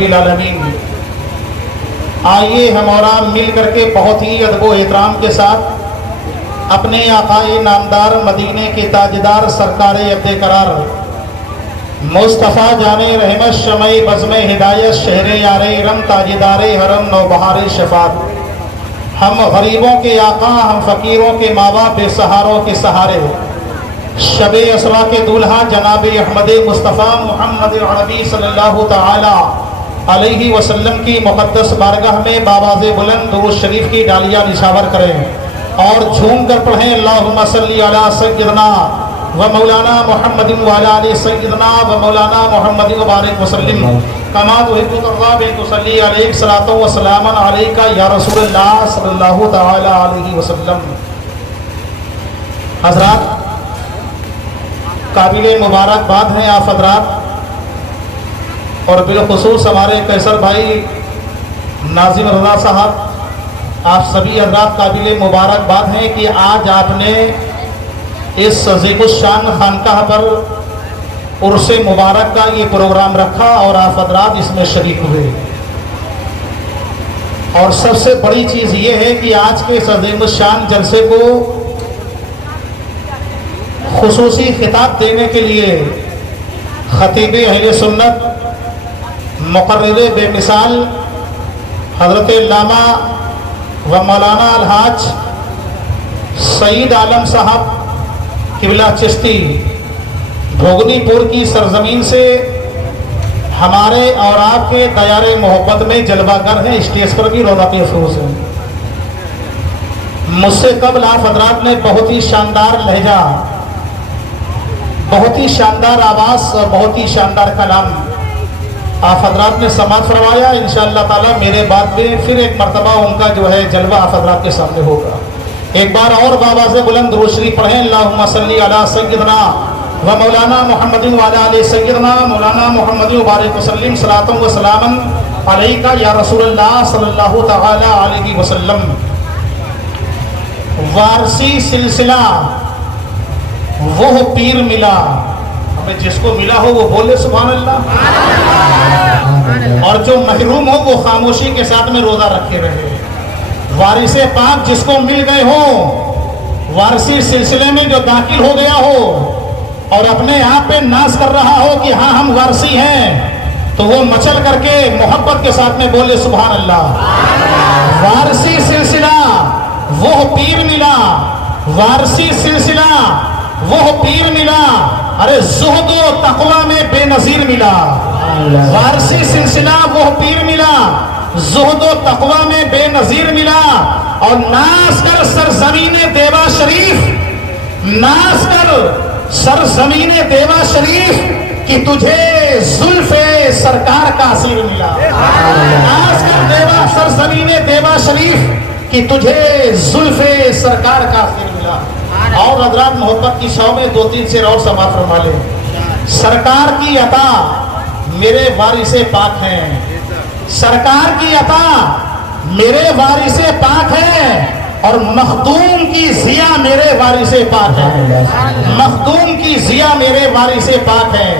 العالمین۔ آئیے ہم اور آپ مل کر کے بہت ہی ادب و احترام کے ساتھ اپنے آقائے نامدار مدینے کے تاجدار سرکار عبد قرار مصطفیٰ جان رحمت شمع بزم ہدایت شہر یار رم تاجدار حرم نوبہار شفاعت، ہم غریبوں کے آقا، ہم فقیروں کے ماں باپ، بے سہاروں کے سہارے، شب اسرا کے دولہا جناب احمد مصطفیٰ محمد عربی صلی اللہ تعالی علیہ وسلم کی مقدس بارگاہ میں بآواز بلند درود شریف کی ڈالیاں نشاور کریں اور جھوم کر پڑھیں اللہم صلی علی سیدنا و مولانا محمد وعلی آل سیدنا و مولانا محمد وبارک وسلم کما تحب ترضى بأن تصلي عليك صلاة وسلاما عليك یا رسول اللہ صلی اللہ تعالی علیہ وسلم۔ حضرات قابل مبارکباد ہیں آپ حضرات، اور بالخصوص ہمارے قیصر بھائی ناظم رضا صاحب، آپ سبھی حضرات قابل مبارکباد ہیں کہ آج آپ نے اس عظیم الشان خانقاہ پر عرس مبارک کا یہ پروگرام رکھا اور آپ حضرات اس میں شریک ہوئے۔ اور سب سے بڑی چیز یہ ہے کہ آج کے اس عظیم الشان جلسے کو خصوصی خطاب دینے کے لیے خطیب اہل سنت، مقرر بے مثال حضرت علامہ و مولانا الحاج سعید عالم صاحب قبلہ چشتی بھوگنی پور کی سرزمین سے ہمارے اور آپ کے دیار محبت میں جلوہ گر ہیں، اسٹیج پر بھی رونق افروز ہیں۔ مجھ سے قبل آپ حضرات نے بہت ہی شاندار لہجہ، بہت ہی شاندار آواز اور بہت ہی شاندار کلام آپ حضرات نے سماعت فرمایا۔ انشاءاللہ تعالی میرے بعد میں پھر ایک مرتبہ ان کا جو ہے جلوہ آپ حضرات کے سامنے ہوگا۔ ایک بار اور بآواز بلند درود شریف پڑھیں اللہم صلی علی سیدنا و مولانا محمد وعلی آل سیدنا مولانا محمد وبارک وسلم صلاۃ و سلاما علیک یا رسول اللہ صلی اللہ تعالی علیہ وسلم۔ وارثی سلسلہ وہ پیر ملا، ہمیں جس کو ملا ہو وہ بولے سبحان اللہ، اور جو محروم ہو وہ خاموشی کے ساتھ میں روزہ رکھے رہے۔ وارث پاک جس کو مل گئے ہو، وارثی سلسلے میں جو داخل ہو گیا ہو اور اپنے آپ پہ ناز کر رہا ہو کہ ہاں ہم وارثی ہیں، تو وہ مچل کر کے محبت کے ساتھ میں بولے سبحان اللہ۔ وارثی سلسلہ وہ پیر ملا، وارثی سلسلہ وہ پیر ملا، ارے زہد و تقوی میں بے نظیر ملا۔ وارثی سلسلہ وہ پیر ملا، زہد و تقوی میں بے نظیر ملا، اور ناز کر سرزمین دیوا شریف، ناز کر سرزمین دیوا شریف کہ تجھے زلف سرکار کا اثیر ملا۔ ناز کر دیوا سرزمین دیوا شریف کہ تجھے زلف سرکار کا اثیر ملا۔ اور حضرات محبت کی شو میں دو تین شعر اور سماعت فرما لیں۔ سرکار کی عطا میرے وارث پاک ہیں، سرکار کی عطا میرے وارث پاک ہے، اور مخدوم کی ضیا میرے وارث پاک ہے، مخدوم کی ضیا میرے وارث پاک ہے،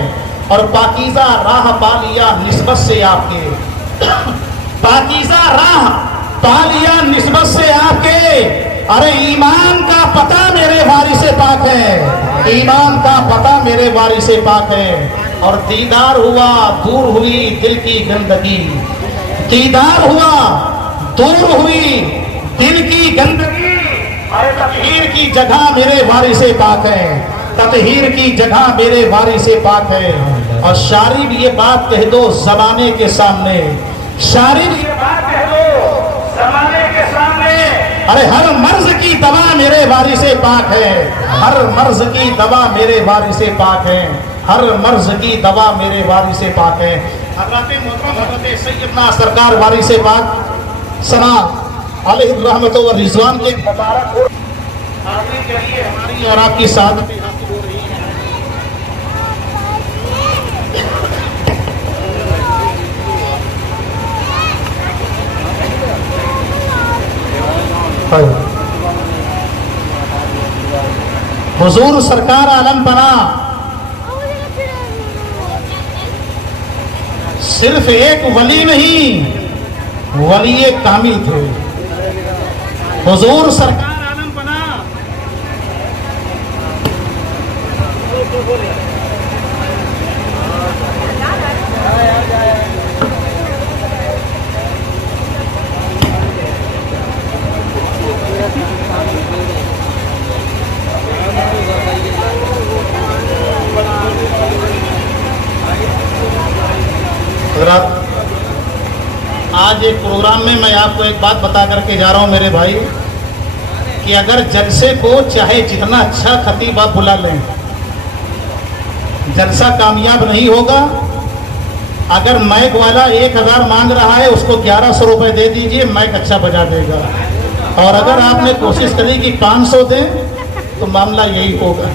اور پاکیزہ راہ پا لیا نسبت سے آپ کے، پاکیزہ راہ پا لیا نسبت سے آپ کے، ارے ایمان کا پتہ میرے وارث پاک ہے، ایمان کا پتہ میرے وارث پاک ہے، اور دیدار ہوا دور ہوئی دل کی گندگی، دیدار ہوا دور ہوئی دل کی گندگی، ارے تطہیر کی جگہ میرے وارث پاک ہے، تطہیر کی جگہ میرے وارث پاک ہے۔ اور شاعری بھی یہ بات کہہ دو زمانے کے سامنے، شاعری بھی یہ بات کہہ دو زمانے کے سامنے، ارے ہر مرض کی دوا میرے وارث پاک ہے، ہر مرض کی دوا میرے وارث پاک ہے، ہر مرض کی دوا میرے وارث پاک ہے۔ حضرت محترم حضرت سیدنا سرکار وارث پاک ثنا علیہ الرحمت و رضوان کے مبارک حاضری کے لیے ہماری اور آپ کی سعادت حاصل ہو رہی ہے۔ حضور سرکار عالم پناہ صرف ایک ولی نہیں، ولی کامل تھے حضور سرکار عالم پناہ۔ حضرات، آج ایک پروگرام میں آپ کو ایک بات بتا کر کے جا رہا ہوں میرے بھائی، کہ اگر جلسے کو چاہے جتنا اچھا خطیب آپ بلا لیں، جلسہ کامیاب نہیں ہوگا۔ اگر مائک والا 1000 مانگ رہا ہے، اس کو 1100 روپے دے دیجئے، مائک اچھا بجا دے گا۔ اور اگر آپ نے کوشش کری کہ 500 دیں تو معاملہ یہی ہوگا۔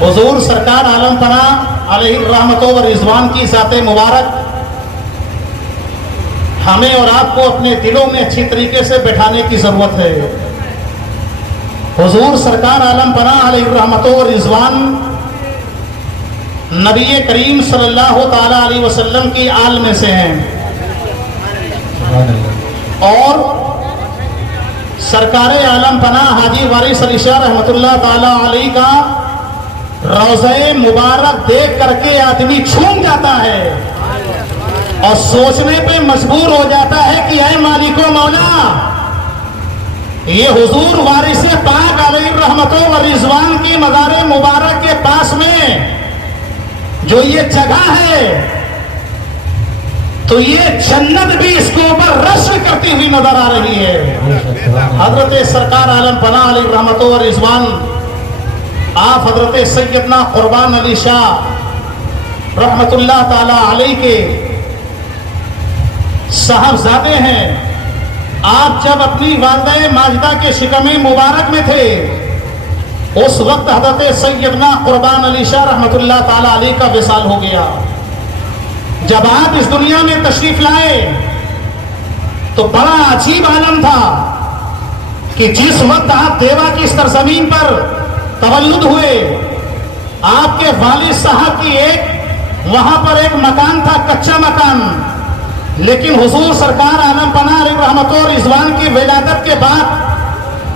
حضور سرکار عالم پناہ علیہ الرحمت و رضوان کی ذات مبارک ہمیں اور آپ کو اپنے دلوں میں اچھی طریقے سے بٹھانے کی ضرورت ہے۔ حضور سرکار عالم پناہ علیہ الرحمت و رضوان نبی کریم صلی اللہ تعالی علیہ وسلم کی آل میں سے ہیں، اور سرکار عالم پناہ حاجی وارث علی شاہ رحمۃ اللہ تعالی علیہ کا روضہ مبارک دیکھ کر کے آدمی چھوم جاتا ہے اور سوچنے پہ مجبور ہو جاتا ہے کہ اے مالک و مولا، یہ حضور وارث پاک علیہ الرحمت و رضوان کی مزار مبارک کے پاس میں جو یہ جگہ ہے، تو یہ جنت بھی اس کے اوپر رشک کرتی ہوئی نظر آ رہی ہے۔ حضرت سرکار عالم پناہ علیہ الرحمت و رضوان، آپ حضرت سیدنا قربان علی شاہ رحمت اللہ تعالی علیہ کے صاحبزادے ہیں۔ آپ جب اپنی والدہ ماجدہ کے شکم مبارک میں تھے، اس وقت حضرت سیدنا قربان علی شاہ رحمت اللہ تعالی علیہ کا وصال ہو گیا۔ جب آپ اس دنیا میں تشریف لائے تو بڑا عجیب عالم تھا کہ جس وقت آپ دیوا کی سرزمین پر تولد ہوئے، آپ کے والد صاحب کی وہاں پر ایک مکان تھا، کچا مکان، لیکن حضور سرکار عالم پناہ علیہ رحمت و رضوان کی ولادت کے بعد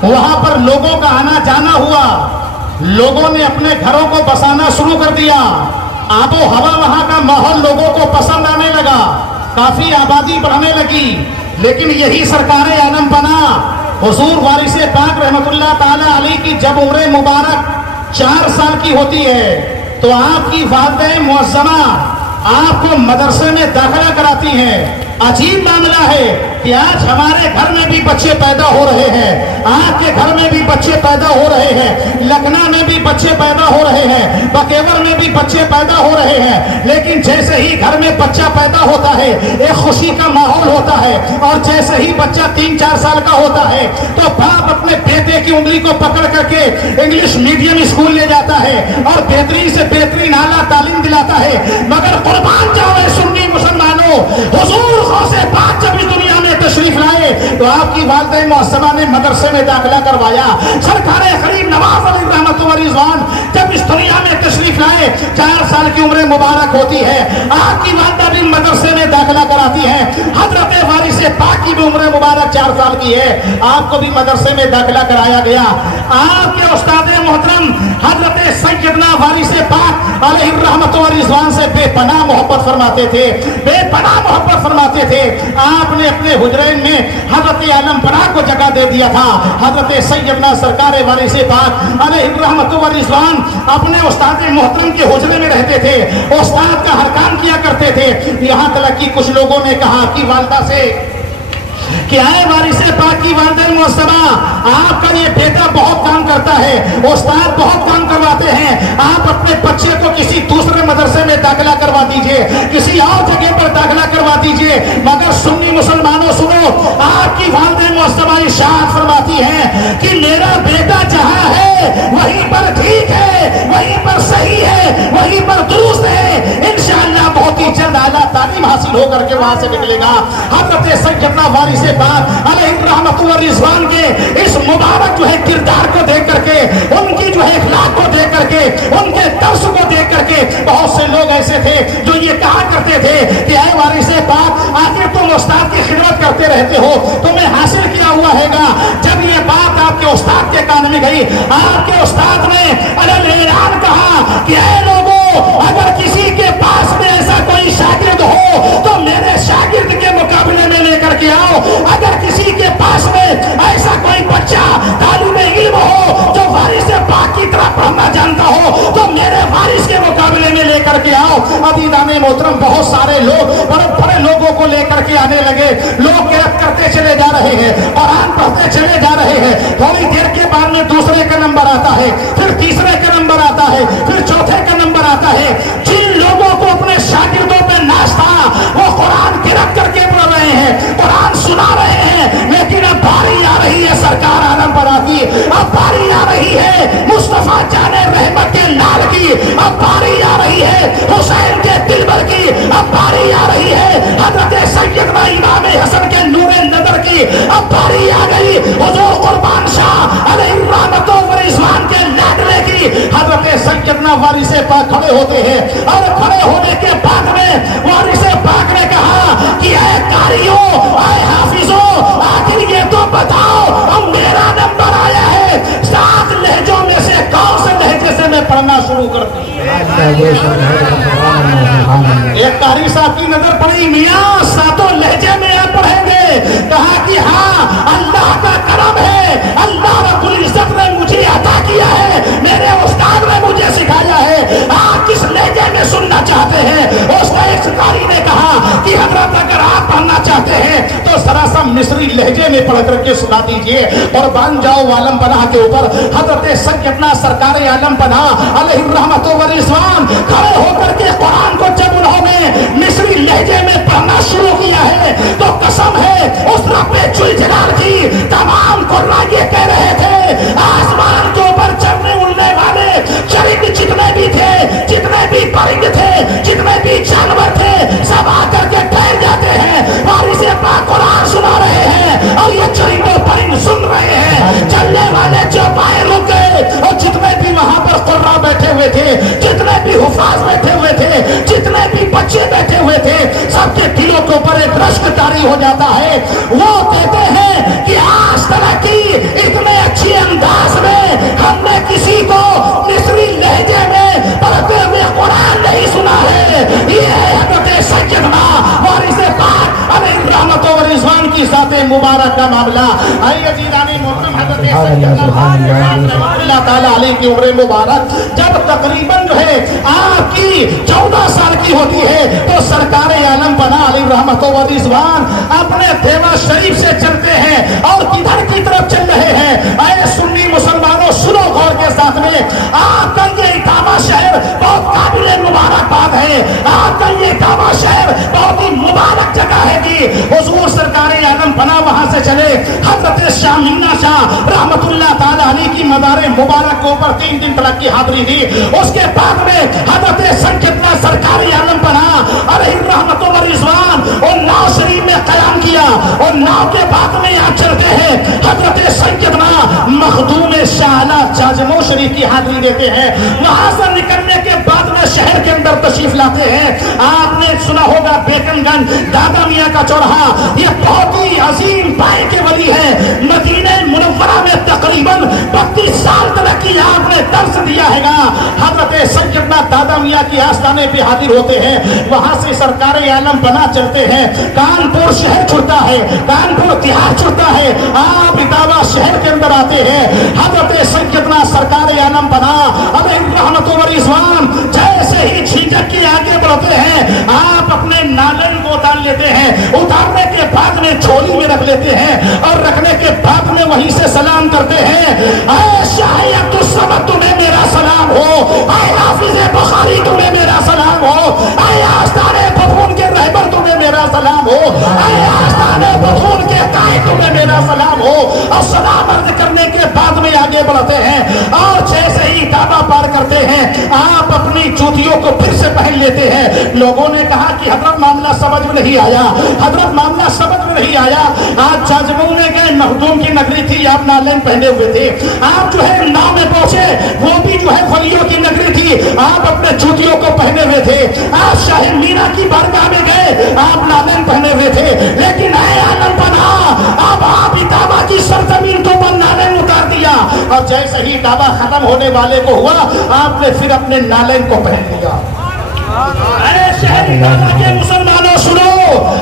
وہاں پر لوگوں کا آنا جانا ہوا، لوگوں نے اپنے گھروں کو بسانا شروع کر دیا، آب و ہوا وہاں کا ماحول لوگوں کو پسند آنے لگا، کافی آبادی بڑھنے لگی۔ لیکن یہی سرکار عالم پناہ حضور وارث پاک رحمت اللہ تعالی علیہ کی جب عمر مبارک 4 سال کی ہوتی ہے تو آپ کی والدہ معظمہ آپ کو مدرسے میں داخلہ کراتی ہیں۔ عجیب معاملہ ہے کہ آج ہمارے گھر میں بھی بچے پیدا ہو رہے ہیں، آپ کے گھر میں بھی بچے پیدا ہو رہے ہیں، لکھنؤ میں بھی بچے پیدا ہو رہے ہیں، بکیور میں بھی بچے پیدا ہو رہے ہیں، لیکن جیسے ہی گھر میں بچہ پیدا ہوتا ہے ایک خوشی کا ماحول ہوتا ہے، اور جیسے ہی بچہ 3-4 سال کا ہوتا ہے تو باپ اپنے بیٹے کی انگلی کو پکڑ کر کے انگلش میڈیم اسکول لے جاتا ہے اور بہترین سے بہترین اعلیٰ تعلیم دلاتا ہے۔ مگر قربان جاؤ سنی مسلمانوں، حضور غوث پاک جب اس دنیا میں تشریف لائے تو آپ کی والدہ معصمہ نے مدرسے میں داخلہ کروایا۔ سرکار کریم نواز علیہ رحمت و رضوان جب اس دنیا میں تشریف لائے 4 سال کی عمر مبارک ہوتی ہے، آپ کی والدہ بھی مدرسے میں داخلہ کراتی ہے۔ حضرت وارث پاک کی بھی عمر مبارک 4 سال کی ہے، آپ کو بھی مدرسے میں داخلہ کرایا گیا۔ آپ کے استاد محترم حضرت سیدنا وارث پاک علیہ الرحمت و رضوان سے بے پناہ محبت فرماتے تھے، بے پناہ محبت فرماتے تھے۔ آپ نے اپنے حجرے میں حضرت عالم پناہ کو جگہ دے دیا تھا۔ حضرت سیدنا سرکار وارث پاک علیہ الرحمت و رضوان اپنے استاد محترم کے حجرے میں رہتے تھے، استاد کا ہر کام کیا کرتے تھے۔ یہاں تک کہ کچھ لوگوں نے کہا کہ والدہ سے کہ آئے وارث پاک کی والدہ معصمہ، آپ کا یہ بیٹا بہت کام کرتا ہے، استاد بہت کام کرواتے ہیں، آپ اپنے بچے کو کسی دوسرے مدرسے میں داخلہ کروا دیجئے، کسی اور جگہ پر داخلہ کروا دیجئے۔ مگر سنی مسلمانوں سنو، آپ کی والدہ معصمہ ارشاد فرماتی ہیں کہ میرا بیٹا جہاں ہے ہے وہیں پر ٹھیک ہے، وہیں پر صحیح ہے، وہیں پر درست ہے، انشاءاللہ بہت ہی جلد اعلیٰ تعلیم حاصل ہو کر کے وہاں سے نکلے گا۔ حضرت سیدنا وارث پاک علیہ الرحمۃ والرضوان کے اس مبارک جو ہے کردار کو دیکھ کر کے، ان کی جو ہے اخلاق کو دیکھ کر کے، ان کے درس کو دیکھ کر کے، بہت سے لوگ ایسے تھے جو یہ کہا کرتے تھے کہ اے وارث پاک، آخر تم استاد کی خدمت کرتے رہتے ہو، تمہیں حاصل کیا ہوا ہے گا؟ جب یہ بات آپ کے استاد کے کان میں گئی، آپ کے استاد نے اعلان کہا کہ اے لوگوں، اگر کسی کے پاس میں ایسا کوئی شاگرد ہو تو میرے شاگرد کے مقابلے میں لے کر کے آؤ، اگر کسی کے پاس میں ایسا کوئی بچہ طالب علم ہو جو وارث پاک کی طرح پڑھنا جانتا ہو تو میرے وارث کے مقابلے میں لے کر کے آؤ۔ عزیزان محترم، بہت سارے لوگ بڑے بڑے لوگوں کو لے کر کے آنے لگے، لوگ گرفت کرتے چلے جا رہے ہیں، قرآن پڑھتے چلے جا رہے ہیں، تھوڑی دیر کے بعد میں دوسرے کا نمبر آتا ہے، پھر تیسرے کا نمبر آتا ہے، پھر چوتھے کا نمبر آتا ہے۔ جن لوگوں کو اپنے شاگردوں پہ ناز تھا وہ قرآن گرفت کر کے پڑھ رہے ہیں، قرآن سنا رہے ہیں، لیکن اب باری آ رہی ہے سرکار عالم پناہ کی، اب باری آ رہی ہے مصطفیٰ جان رحمت کے لال کی، اب باری آ رہی ہے حسین کے دلبر کی، اب باری آ رہی ہے حضرت سیدنا امام حسن کے نور نظر کی، اب باری آ گئی حضور قربان شاہ علیہ الرحمۃ والرضوان کے لاڈلے کی۔ حضرت سیدنا وارث پاک کھڑے ہوتے ہیں اور کھڑے ہونے کے بعد میں وارث پاک نے کہا کہ اے قاریوں، اے حافظوں، آخر یہ تو بتاؤ اب میرا نمبر آیا ہے، 7 لہجوں میں سے کون سے لہجے سے میں پڑھنا شروع کرتی ہوں؟ ایک قاری صاحب کی نظر پڑی، میاں 7 لہجے میں آپ پڑھیں گے؟ کہا کہ ہاں، اللہ کا کرم ہے، اللہ رب العزت نے مجھے عطا کیا ہے، میرے استاد نے مجھے سکھایا ہے، آپ کس لہجے میں سننا چاہتے ہیں؟ اس کا ایک قاری نے کہا کہ حضرت اگر آپ پڑھنا چاہتے ہیں تو ذرا سا مصری لہجے میں پڑھ کر کے سنا دیجئے، اور بان جاؤ عالم پناہ کے اوپر حضرت سیدنا سرکار عالم پناہ علیہ الرحمۃ والرضوان کھڑے ہو کر کے قرآن کو جب انہوں نے مصری لہجے میں پڑھنا شروع کیا ہے تو قسم ہے اس رب ذوالجلال کی، تمام قرآن یہ کہہ رہے تھے آسمان کے اوپر چلنے اڑنے والے چرند جتنے بھی تھے، جتنے بھی پرند تھے، جتنے بھی جانور تھے، سب آ کر کے ٹھہر جاتے ہیں، وارث پاک قرآن سنا رہے ہیں اور یہ چرند و پرند سن رہے ہیں، چلنے والے جو پائے رک گئے، اور جتنے بھی وہاں پر قرآن بیٹھے ہوئے تھے، جتنے بھی حفاظ بیٹھے ہوئے تھے، جتنے بھی بچے بیٹھے ہوئے تھے، سب کے دلوں کے اوپر ایک رشک طاری ہو جاتا ہے۔ وہ کہتے ہیں کہ آج طرح کی اتنے اچھے انداز میں ہم نے کسی کو مصری لہجے میں پڑھتے ہوئے قرآن نہیں سنا ہے۔ یہ ہے حضرت سیدنا وارث پاک علیہ الرحمۃ والرضوان کی ذات مبارک کا معاملہ۔ آئیے عزیزان محترم، حضرت سیدنا اللہ تعالیٰ علیہ کی عمر مبارک جب تقریباً جو ہے آپ کی 14 سال کی ہوتی ہے تو سرکار عالم پناہ علیہ الرحمۃ والرضوان اپنے دیوہ شریف سے چلتے ہیں اور کدھر کی طرف چل رہے ہیں؟ اے سنی مسلمانوں سنو غور کے ساتھ میں، آپ کا یہ اقامہ شہر بہت قابل مبارکباد ہے، آپ کا یہ اقامہ شہر بہت ہی مبارک جگہ ہے کہ حضور سرکار عالم پناہ وہاں سے چلے۔ حضرت شاہ منا شاہ رحمت اللہ تعالیٰ علیہ کی مزار مبارک کے اوپر 3 دن تک کی حاضری تھی۔ اس کے بعد میں حضرت سیدنا سرکار عالم پناہ علیہ الرحمۃ والرضوان اور ناؤ شریف میں قیام کیا، اور ناؤ کے بعد میں یہاں چلتے ہیں حضرت سیدنا مخدوم شاہلا جاجمو شریف کی حاضری دیتے ہیں۔ وہاں سے نکلنے کے بعد میں شہر کے اندر تشریف لاتے ہیں۔ آپ نے سنا ہوگا بیکن گنج دادا میاں کا چوراہا، یہ بہت ہی عظیم پائے کے ولی ہے۔ مدینہ منورہ میں تقریباً 32 سال تک کی آپ نے درس دیا ہے گا۔ حضرت سیدنا دادا میاں کی آستانے پہ حاضر ہوتے ہیں، وہاں سے سرکار عالم پناہ چلتے ہیں، کانپور شہر چھڑتا ہے، کانپور دیہات چھڑتا ہے، آپ اٹاوا شہر کے اندر آتے ہیں۔ حضرت سیدنا سرکار عالم پناہ علیہ الرحمۃ والرضوان جیسے ہی جھجک کے آگے بڑھتے ہیں، آپ اپنے نالن کو اتار لیتے ہیں، اتارنے کے بعد میں جھولی میں رکھ لیتے ہیں، اور رکھنے کے بعد میں وہیں سے سلام کرتے ہیں۔ اے شاہ عبدالصمد تمہیں میرا سلام ہو، اے حافظ بخاری تمہیں میرا سلام ہو، اے آستانے بخون کے رہبر تمہیں میرا سلام ہو، اے آستانے بخون کے قائد تمہیں میرا سلام ہو۔ اور سلام عرض کرنے کے بعد میں آگے بڑھتے ہیں اور کرتے ہیں آپ اپنی جوتیوں کو پھر سے پہن لیتے ہیں. لوگوں نے کہا کہ حضرت معاملہ سمجھ میں نہیں آیا, حضرت معاملہ سمجھ میں نہیں آیا. آپ جاجموں میں گئے, مخدوم کی نگری تھی, آپ نالین پہنے ہوئے تھے. آپ جو ہے ناؤ میں پہنچے, وہ بھی جو ہے ولیوں کی نگری تھی, آپ اپنے جوتیوں کو پہنے ہوئے تھے. آپ شاہ مینا کی بارگاہ میں گئے, آپ نالین پہنے ہوئے تھے. لیکن اے عالم پناہ, اب آپ کعبہ کی سرزمین کے اوپر نالین اتار دیا, اور جیسے ہی کعبہ ختم ہونے والے کو ہوا, آپ نے پھر اپنے نالین کو پہن لیا. اے شہر کعبہ کے مسلمانوں سنو,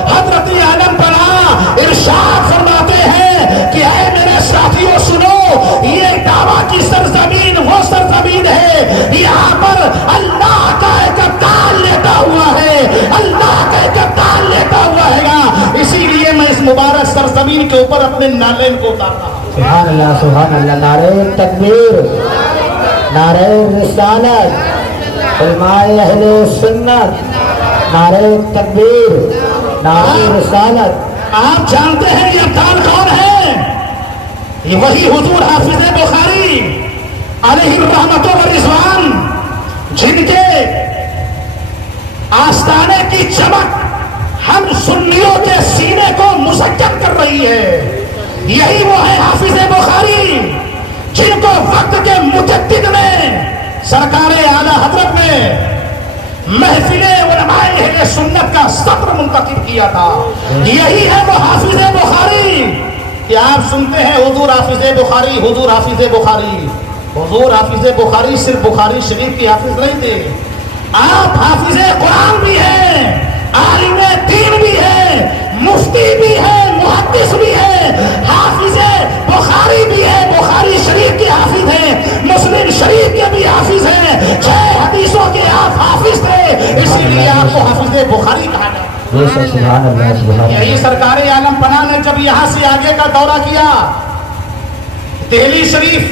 حضرت عالم پناہ ارشاد فرماتے ہیں کہ اے میرے ساتھیوں سنو, یہ کعبہ کی سرزمین وہ سرزمین ہے یہاں پر اللہ کا ایک کپتان لیتا ہوا ہے, اللہ کا ایک کپتان لیتا ہوا ہے گا. اسی لیے میں اس مبارک سرزمین کے اوپر اپنے نالین کو اتارتا ہوں. سبحان اللہ, سبحان اللہ. نعرہ تکبیر, نعرہ رسالت, علماء اہل سنت, نعرہ تکبیر, نعرہ رسالت. آپ جانتے ہیں یہ ابدال کون ہے؟ یہ وہی حضور حافظ بخاری علیہ الرحمت و رضوان, جن کے آستانے کی چمک ہم سنیوں کے سینے کو مسجد کر رہی ہے. یہی وہ ہے حافظ بخاری جن کو وقت کے مجدد نے, سرکار اعلی حضرت نے محفل علماء اہل سنت کا سطر منتخب کیا تھا. یہی ہے وہ حافظ بخاری کہ آپ سنتے ہیں حضور حافظ بخاری, حضور حافظ بخاری. حضور حافظ بخاری صرف بخاری شریف کی حافظ نہیں تھے, آپ حافظ قرآن بھی ہیں, عالم دین بھی ہیں, مفتی بھی ہیں, محدث بھی ہیں, حافظ بخاری بھی ہے, بخاری شریف کے حافظ ہیں, مسلم شریف کے بھی حافظ ہیں, 6 حدیثوں کے آپ حافظ تھے, اسی لیے آپ کو حافظ بخاری کہا جاتا ہے. سبحان اللہ, سبحان اللہ. یہی سرکار عالم پناہ نے جب یہاں سے آگے کا دورہ کیا, دہلی شریف,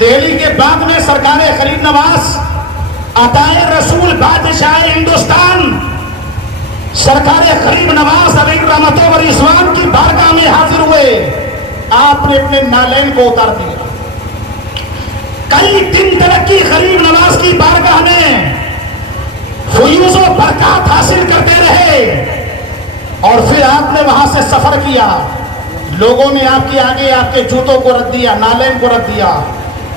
دہلی کے بعد میں سرکار خلیل نواز عطائے رسول بادشاہ ہندوستان سرکار خلیل نواز علیہ الرحمت و رضوان کی بارگاہ میں حاضر ہوئے. آپ نے اپنے نالین کو اتار دیا. کئی دن ترقی خلیل نواز کی بارگاہ میں فیوز و برکات حاصل کرتے رہے, اور پھر آپ نے وہاں سے سفر کیا. لوگوں نے آپ کے آگے آپ کے جوتوں کو رکھ دیا, نالین کو رکھ دیا,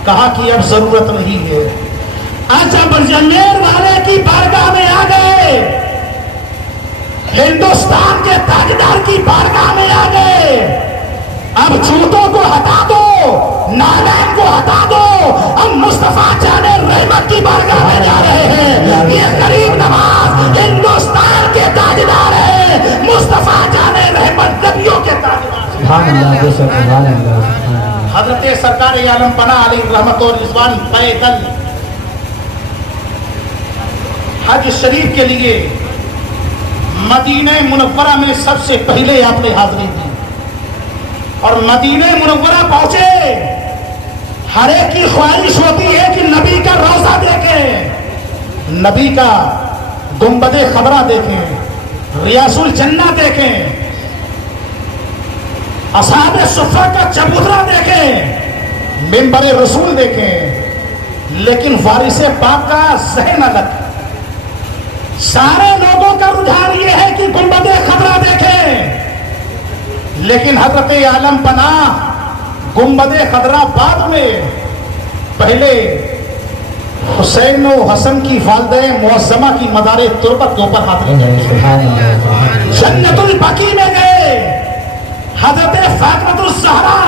کہا کہ اب ضرورت نہیں ہے. جب اجمیر والے کی بارگاہ میں آ گئے, ہندوستان کے تاجدار کی بارگاہ میں آ گئے, اب جوتوں کو ہٹا دو, نالین کو ہٹا دو, ہم مصطفیٰ جان رحمت کی بارگاہ میں جا رہے ہیں. یہ غریب نواز ہندوستان کے تاجدار ہے, مصطفیٰ جان رحمت نبیوں کے تاجدار. سبحان اللہ, سبحان اللہ. حضرت سرکار عالم پناہ علیہ الرحمت و رضوان پیدل حج شریف کے لیے مدینہ منورہ میں سب سے پہلے آپ نے حاضری دی, اور مدینہ منورہ پہنچے. ہر ایک کی خواہش ہوتی ہے کہ نبی کا روضہ دیکھیں, نبی کا گنبد خضرا دیکھیں, ریاض الجنہ دیکھیں, اصحاب صفہ کا چبوترا دیکھیں, منبر رسول دیکھیں. لیکن وارث پاک کا ذہن الگ, سارے لوگوں کا رجحان یہ ہے کہ گنبد خضرا دیکھیں. لیکن حضرت عالم پناہ گنبد خضرا بعد میں, پہلے حسین و حسن کی والدہ معظمہ کی مدار تربت کے اوپر حاضری دی. جنت البقیع میں گئے, حضرت فاطمہ الزہرا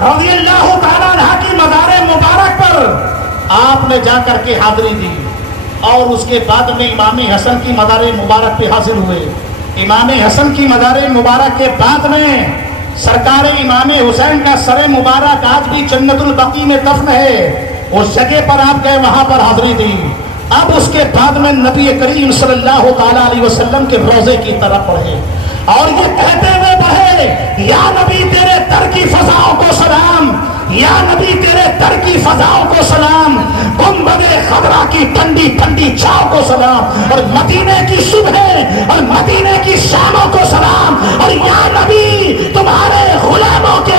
رضی اللہ تعالیٰ عنہ کی مدار مبارک پر آپ نے جا کر کے حاضری دی, اور اس کے بعد میں امام حسن کی مدار مبارک پہ حاضر ہوئے. امام حسن کی مدار مبارک کے بعد میں سرکار امام حسین کا سر مبارک آج بھی جنت البقیع میں دفن ہے, اس جگہ پر آپ گئے, وہاں پر حاضری دی. اب اس کے بعد میں نبی کریم صلی اللہ تعالیٰ علیہ وسلم کے روضے کی طرف بڑھے, اور یہ کہتے ہوئے بڑھے, یا نبی تیرے در کی فضاؤں کو سلام, یا نبی تیرے در کی فضاؤں کو سلام, گنبد خضرا کی ٹھنڈی ٹھنڈی چھاؤں کو سلام, اور مدینے کی صبح اور مدینے کی شاموں کو سلام, اور یا نبی تمہارے غلاموں کے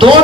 2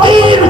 3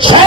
6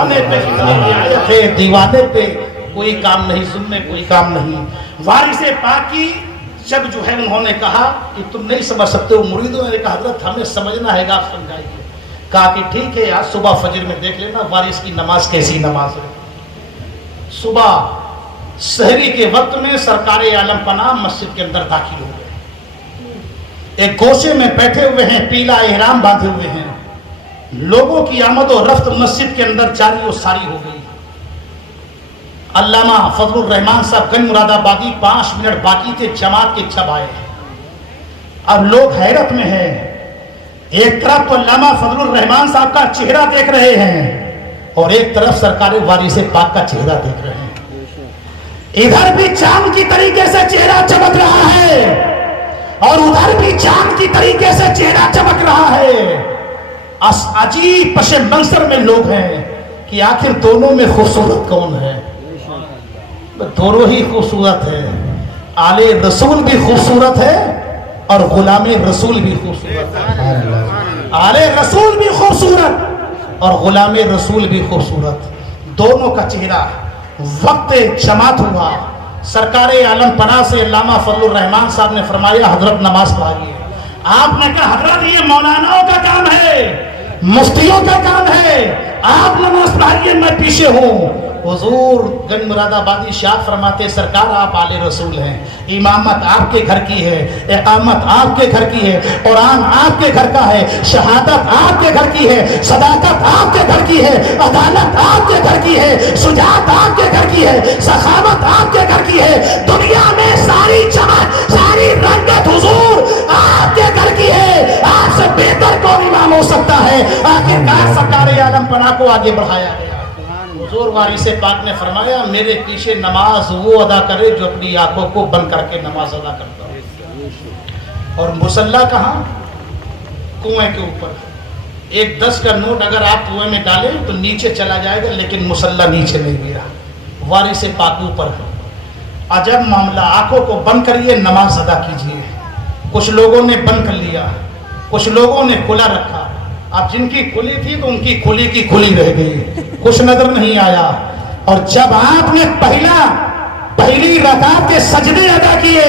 دیوانے پہ کتنی آیت ہے, دیوانے پہ کوئی کام نہیں, سننے کوئی کام نہیں. وارث پاک کی جب جو ہے انہوں نے کہا کہ تم نہیں سمجھ سکتے ہو, مریدوں نے کہا حضرت ہمیں سمجھنا ہے گا, آپ سمجھائیے. کہا کہ ٹھیک ہے, آج صبح فجر میں دیکھ لینا وارث کی نماز کیسی نماز ہے. صبح سحری کے وقت میں سرکار عالم پناہ مسجد کے اندر داخل ہو گئے. ایک گوشے میں بیٹھے ہوئے ہیں, پیلا احرام باندھے ہوئے ہیں. لوگوں کی آمد و رفت مسجد کے اندر جاری و ساری ہو گئی. علامہ فضل الرحمان صاحب گنج مراد آبادی 5 منٹ باقی تھے جماعت کے جب آئے. اب لوگ حیرت میں ہیں. ایک طرف تو علامہ فضل الرحمان صاحب کا چہرہ دیکھ رہے ہیں اور ایک طرف سرکار وارث پاک کا چہرہ دیکھ رہے ہیں. ادھر بھی چاند کی طریقے سے چہرہ چمک رہا ہے اور ادھر بھی چاند کی طریقے سے چہرہ چمک رہا ہے. عجیب پش منظر میں لوگ ہیں کہ آخر دونوں میں خوبصورت کون ہے؟ دونوں ہی خوبصورت ہے. آل رسول بھی خوبصورت ہے اور غلام رسول بھی خوبصورت ہے. آل رسول بھی خوبصورت اور غلام رسول بھی خوبصورت. دونوں کا چہرہ وقت جماعت ہوا. سرکار عالم پناہ سے علامہ فضل الرحمان صاحب نے فرمایا حضرت نماز پڑھائیے. آپ نے کہا حضرت یہ مولاناؤں کا کام ہے, مفتیوں کا کام ہے, آپ نماز پڑھائیے, میں پیچھے ہوں. حضور گنج مراد آبادی شاہ فرماتے سرکار آپ آل رسول ہیں, امامت آپ کے گھر کی ہے, اقامت آپ کے گھر کی ہے, قرآن آپ کے گھر کا ہے, شہادت آپ کے گھر کی ہے, صداقت آپ کے گھر کی ہے, عدالت آپ کے گھر کی ہے, شجاعت آپ کے گھر کی ہے, سخاوت آپ کے گھر کی ہے. دنیا میں ساری چمک ساری رنگت حضور آپ کے گھر کی ہے. آپ سے بہتر کون امام ہو سکتا ہے؟ آخرکار سرکار عالم پناہ کو آگے بڑھایا گیا. حضور وارث پاک نے فرمایا میرے پیچھے نماز وہ ادا کرے جو اپنی آنکھوں کو بند کر کے نماز ادا کرتا ہے. اور مصلی کہاں؟ کنویں کے اوپر. ایک 10 کا نوٹ اگر آپ کنویں میں ڈالیں تو نیچے چلا جائے گا, لیکن مصلی نیچے نہیں گرا. وارث پاک اوپر. عجب معاملہ. آنکھوں کو بند کریے, نماز ادا کیجیے. کچھ لوگوں نے بند کر لیا, کچھ لوگوں نے کھلا رکھا. اب جن کی کھلی تھی تو ان کی کھلی کی کھلی رہ گئی, کچھ نظر نہیں آیا. اور جب آپ نے پہلی رکعت کے سجدے ادا کیے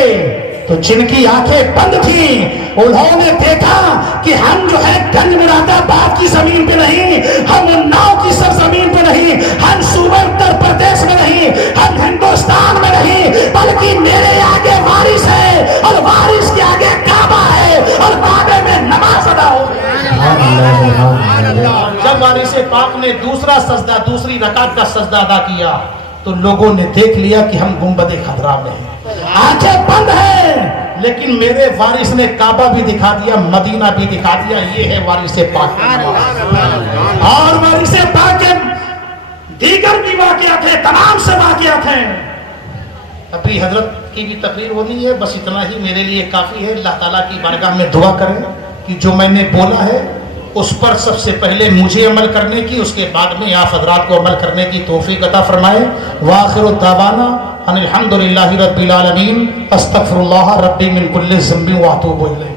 تو جن کی آنکھیں بند تھیں انہوں نے دیکھا کہ ہم جو ہے گنج مراد آباد کی زمین پہ نہیں, ہم اناؤ کی سرزمین پہ نہیں, ہم صوبہ اتر پردیش میں نہیں, ہم ہندوستان میں نہیں, بلکہ میرے آگے وارث ہے اور وارث کے آگے کعبہ ہے اور کعبے میں نماز ادا ہو گئی. جب وارث پاک نے دوسرا سجدہ, دوسری رکعت کا سجدہ ادا کیا تو لوگوں نے دیکھ لیا کہ ہم گنبد خضرا میں ہیں, آنکھیں بند ہیں, لیکن میرے وارث نے کعبہ بھی دکھا دیا, مدینہ بھی دکھا دیا. یہ ہے وارث پاک. اور وارث پاک کے دیگر بھی واقعات ہیں, تمام سے واقعات ہیں. ابھی حضرت کی بھی تقریر ہونی ہے, بس اتنا ہی میرے لیے کافی ہے. اللہ تعالیٰ کی بارگاہ میں دعا کریں کہ جو میں نے بولا ہے اس پر سب سے پہلے مجھے عمل کرنے کی, اس کے بعد میں آپ حضرات کو عمل کرنے کی توفیق عطا فرمائے. وآخر دعوانا ان الحمدللہ رب العالمین. استغفر اللہ ربی من کل ذنب واتوب الیہ.